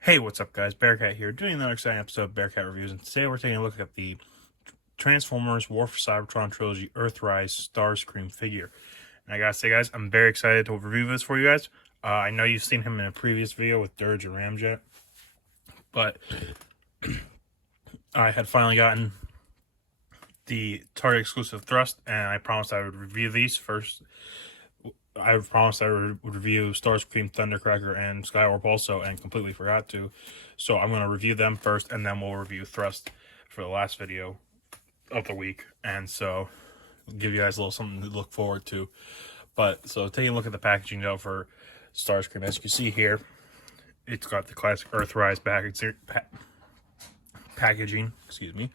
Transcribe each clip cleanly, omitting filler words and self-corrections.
Hey, what's up, guys? Bearcat here, doing another exciting episode of Bearcat Reviews, and today we're taking a look at the Transformers War for Cybertron Trilogy Earthrise Starscream figure. And I gotta say, guys, I'm very excited to review this for you guys. I know you've seen him in a previous video with Dirge and Ramjet, but I had finally gotten the Target exclusive Thrust, and I promised I would review these first. I promised I would review Starscream, Thundercracker, and Skywarp also, and completely forgot to. So I'm going to review them first, and then we'll review Thrust for the last video of the week. And so I'll give you guys a little something to look forward to. But so taking a look at the packaging though for Starscream, as you can see here, it's got the classic Earthrise packaging. Excuse me.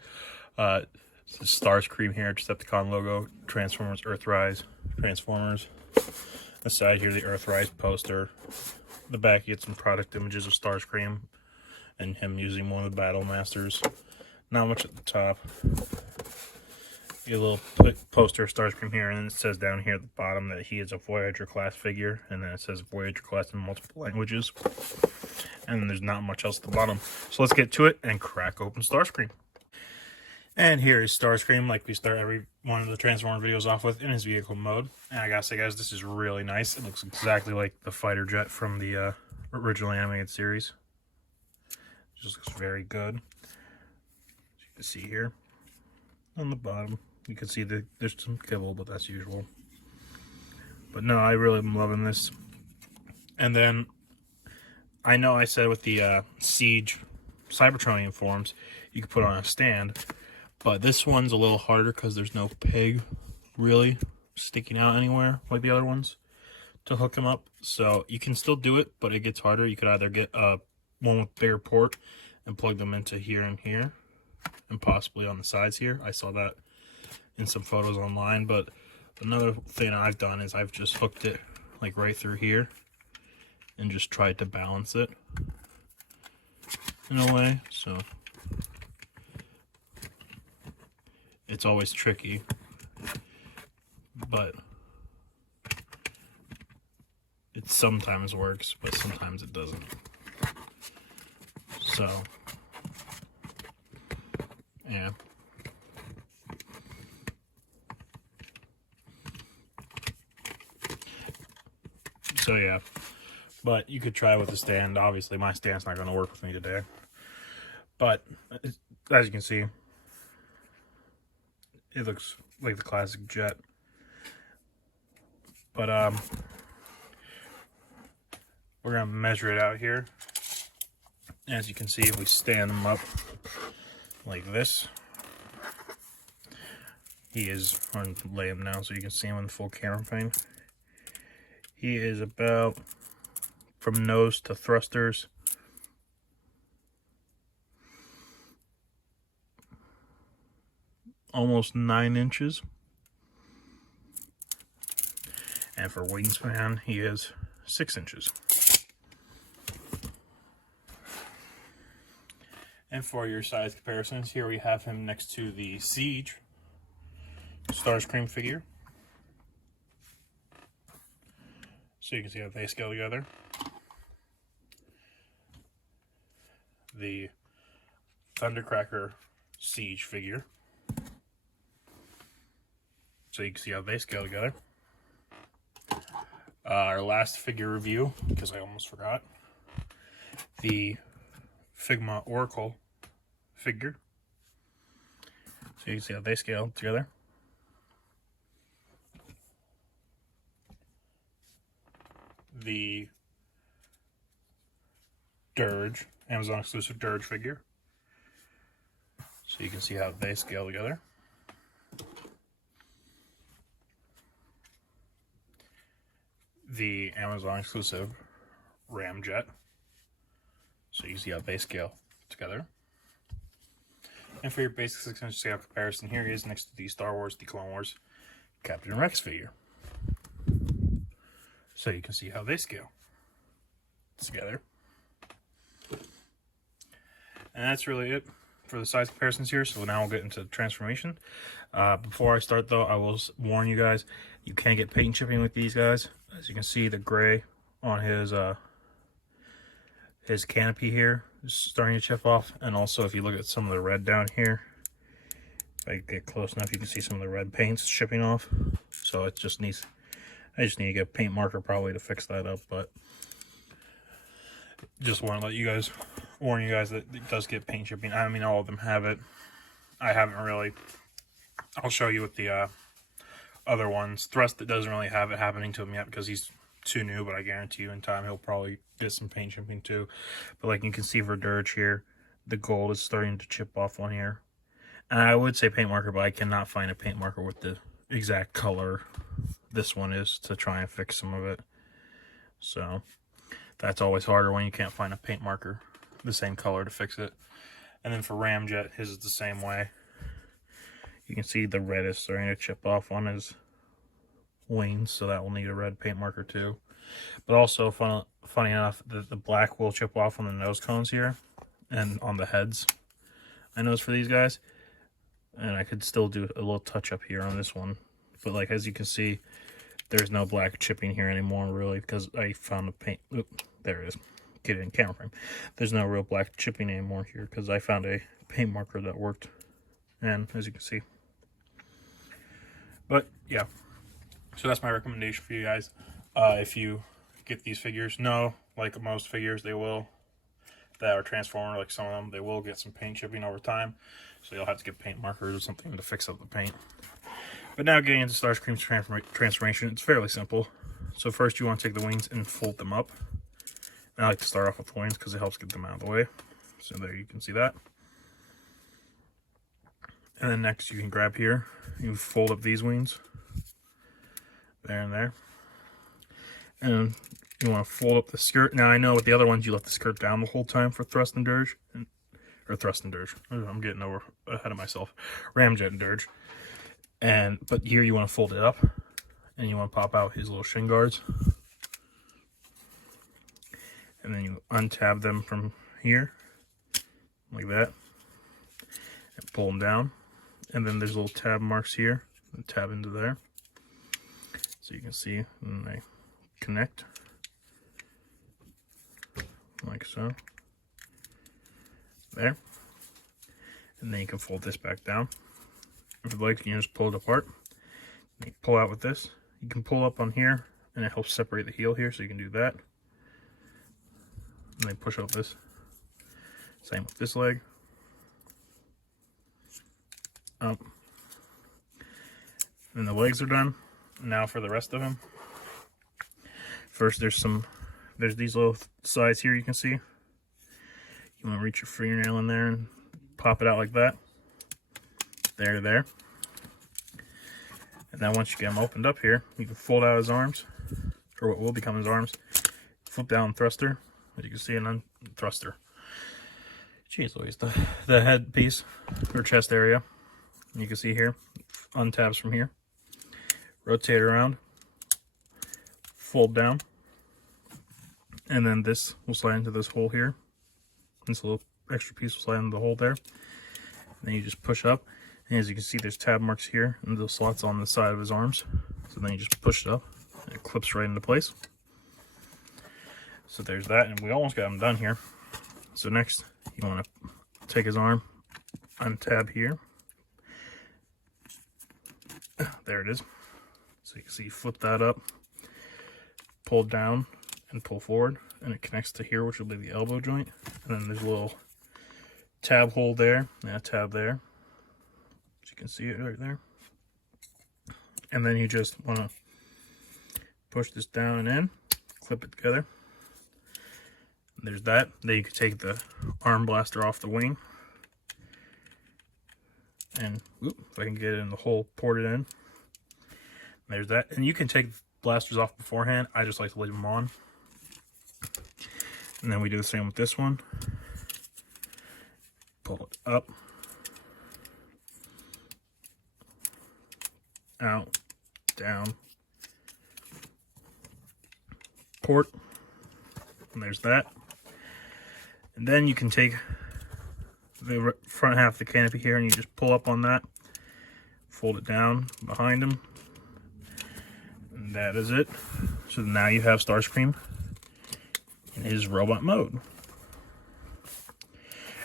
Starscream here, Decepticon logo, Transformers, Earthrise, Transformers. The side here, the Earthrise poster. The back, you get some product images of Starscream and him using one of the Battle Masters. Not much at the top. You get a little poster of Starscream here, and then it says down here at the bottom that he is a Voyager class figure, and then it says Voyager class in multiple languages. And then there's not much else at the bottom. So let's get to it and crack open Starscream. And here is Starscream, like we start every one of the Transformer videos off with, in his vehicle mode. And I gotta say, guys, this is really nice. It looks exactly like the fighter jet from the original animated series. It just looks very good. As you can see here, on the bottom, you can see there's some kibble, but that's usual. But no, I really am loving this. And then, I know I said with the Siege Cybertronian forms, you could put on a stand. But this one's a little harder because there's no peg really sticking out anywhere like the other ones to hook them up. So you can still do it, but it gets harder. You could either get one with bigger port and plug them into here and here, and possibly on the sides here. I saw that in some photos online. But another thing I've done is I've just hooked it like right through here and just tried to balance it in a way. So it's always tricky, but it sometimes works, but sometimes it doesn't. So, yeah. So, yeah. But you could try with the stand. Obviously, my stand's not going to work with me today. But, as you can see, it looks like the classic jet. But we're gonna measure it out here. As you can see, if we stand them up like this, he is, I'm gonna lay him now so you can see him in full camera frame. He is about, from nose to thrusters, almost 9 inches. And for wingspan, he is 6 inches. And for your size comparisons, here we have him next to the Siege Starscream figure. So you can see how they scale together. The Thundercracker Siege figure. So you can see how they scale together. Our last figure review, because I almost forgot, the Figma Oracle figure. So you can see how they scale together. The Dirge, Amazon exclusive Dirge figure. So you can see how they scale together. The Amazon exclusive Ramjet. So you see how they scale together. And for your basic 6-inch scale comparison, here he is next to the Star Wars, the Clone Wars Captain Rex figure. So you can see how they scale together. And that's really it for the size comparisons here. So now we'll get into the transformation. Before I start though, I will warn you guys, you can get paint chipping with these guys. As you can see, the gray on his his canopy here is starting to chip off. And also if you look at some of the red down here, if I get close enough, you can see some of the red paints chipping off. So it just needs, I just need to get a paint marker probably to fix that up, but just want to let you guys, warn you guys that it does get paint chipping. I mean, all of them have it. I haven't really, I'll show you with the other ones. Thrust, that doesn't really have it happening to him yet because he's too new, but I guarantee you in time he'll probably get some paint chipping too. But like you can see for Dirge here, the gold is starting to chip off on here. And I would say paint marker, but I cannot find a paint marker with the exact color this one is to try and fix some of it. So that's always harder when you can't find a paint marker the same color to fix it. And then for Ramjet, his is the same way. You can see the red is starting to chip off on his wings, so that will need a red paint marker too. But also, funny enough, the black will chip off on the nose cones here and on the heads. I noticed for these guys, and I could still do a little touch up here on this one. But like as you can see, there's no black chipping here anymore really, because I found a paint. Oop, there it is. Get it in camera frame. There's no real black chipping anymore here because I found a paint marker that worked. And as you can see. But yeah, so that's my recommendation for you guys. If you get these figures, no, like most figures, they will, that are Transformer, like some of them, they will get some paint chipping over time. So you'll have to get paint markers or something to fix up the paint. But now getting into Starscream's transformation, it's fairly simple. So first you want to take the wings and fold them up. And I like to start off with the wings because it helps get them out of the way. So there you can see that. And then next you can grab here, you fold up these wings. There and there. And you want to fold up the skirt. Now I know with the other ones you left the skirt down the whole time for Thrust and Dirge. Or Thrust and Dirge. I'm getting ahead of myself. Ramjet and Dirge. But here you want to fold it up. And you want to pop out his little shin guards. And then you untab them from here. Like that. And pull them down. And then there's little tab marks here. And tab into there. So you can see when they connect. Like so. There. And then you can fold this back down. If you'd like, you can just pull it apart. You pull out with this. You can pull up on here, and it helps separate the heel here, so you can do that. And then push out this. Same with this leg. Up. And the legs are done. Now for the rest of them. First, there's these little sides here you can see. You want to reach your fingernail in there and pop it out like that. There. And then once you get them opened up here, you can fold out his arms, or what will become his arms. Flip down thruster, as you can see, and then thruster. Jeez Louise, the head piece, or chest area, you can see here, untabs from here. Rotate around, fold down, and then this will slide into this hole here. This little extra piece will slide into the hole there. And then you just push up, and as you can see, there's tab marks here, and the slots on the side of his arms. So then you just push it up, and it clips right into place. So there's that, and we almost got him done here. So next, you want to take his arm, untab here. There it is. So you can see, flip that up, pull down, and pull forward, and it connects to here, which will be the elbow joint. And then there's a little tab hole there, and a tab there. So you can see it right there. And then you just want to push this down and in, clip it together. And there's that. Then you can take the arm blaster off the wing. And whoop, if I can get it in the hole, port it in. There's that. And you can take blasters off beforehand. I just like to leave them on. And then we do the same with this one. Pull it up. Out. Down. Port. And there's that. And then you can take the front half of the canopy here and you just pull up on that. Fold it down behind him. And that is it. So now you have Starscream in his robot mode.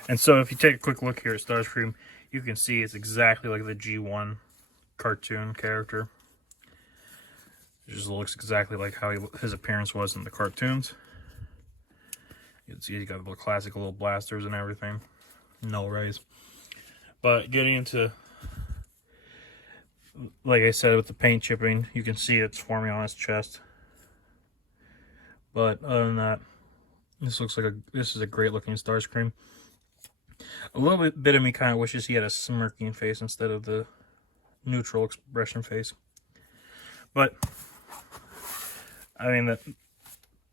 And so if you take a quick look here at Starscream, you can see it's exactly like the G1 cartoon character. It just looks exactly like how his appearance was in the cartoons. You can see he got the classic little blasters and everything. No rays. But getting into, like I said, with the paint chipping, you can see it's forming on his chest. But other than that, this is a great looking Starscream. A little bit of me kind of wishes he had a smirking face instead of the neutral expression face. But I mean,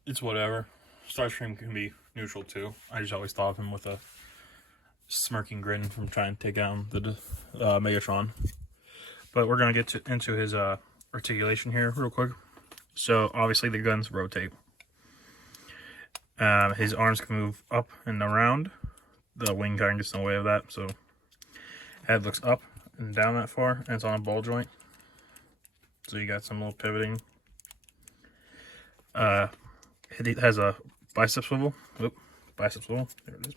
it's whatever. Starscream can be neutral too. I just always thought of him with a smirking grin from trying to take down the Megatron. But we're gonna get into his articulation here real quick. So obviously the guns rotate. His arms can move up and around. The wing kind of gets in the way of that. So head looks up and down that far, and it's on a ball joint. So you got some little pivoting. It has a bicep swivel. Oop, bicep swivel. There it is.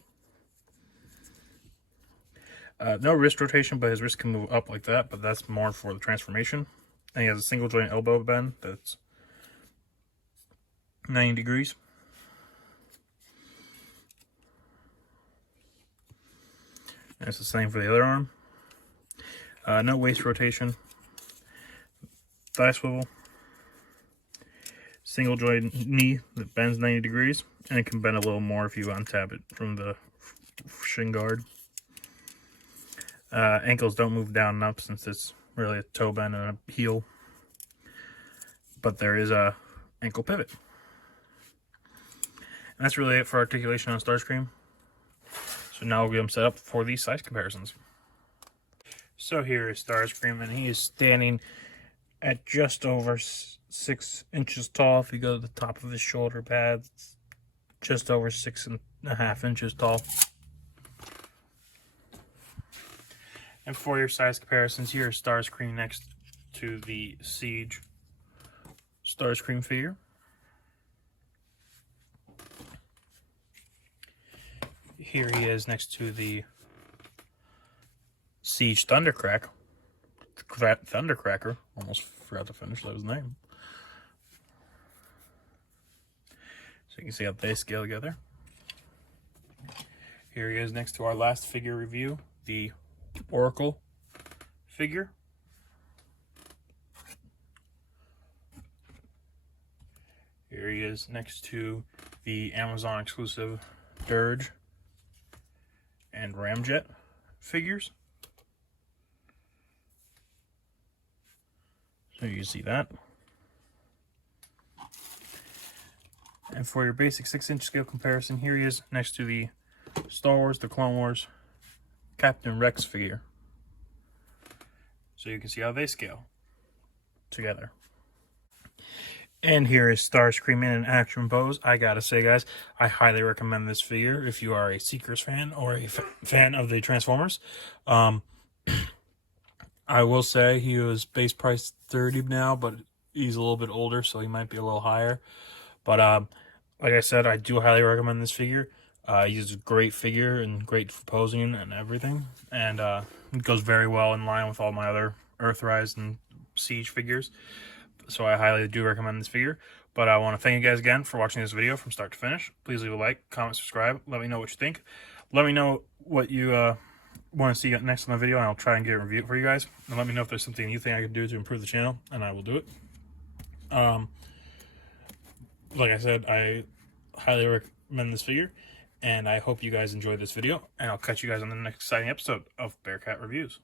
No wrist rotation, but his wrist can move up like that, but that's more for the transformation. And he has a single joint elbow bend that's 90 degrees. And it's the same for the other arm. No waist rotation. Thigh swivel. Single joint knee that bends 90 degrees. And it can bend a little more if you untap it from the shin guard. Ankles don't move down and up since it's really a toe bend and a heel. But there is a ankle pivot. And that's really it for articulation on Starscream. So now we'll get him set up for these size comparisons. So here is Starscream, and he is standing at just over 6 inches tall. If you go to the top of his shoulder pads, it's just over 6.5 inches tall. And for your size comparisons, here is Starscream next to the Siege Starscream figure. Here he is next to the Siege Thundercracker. Thundercracker. Almost forgot to finish that was his name. So you can see how they scale together. Here he is next to our last figure review, the Oracle figure. Here he is next to the Amazon exclusive Dirge and Ramjet figures. So you see that. And for your basic 6-inch scale comparison, here he is next to the Star Wars, the Clone Wars Captain Rex figure. So you can see how they scale together. And here is Starscream in an action pose. I gotta say, guys, I highly recommend this figure if you are a Seekers fan or a fan of the Transformers. I will say he was base price $30 now, but he's a little bit older, so he might be a little higher. But like I said, I do highly recommend this figure. He's a great figure and great for posing and everything. And it goes very well in line with all my other Earthrise and Siege figures. So I highly do recommend this figure. But I want to thank you guys again for watching this video from start to finish. Please leave a like, comment, subscribe. Let me know what you think. Let me know what you want to see next on the video, and I'll try and get a review for you guys. And let me know if there's something you think I could do to improve the channel, and I will do it. Like I said, I highly recommend this figure, and I hope you guys enjoyed this video, and I'll catch you guys on the next exciting episode of Bearcat Reviews.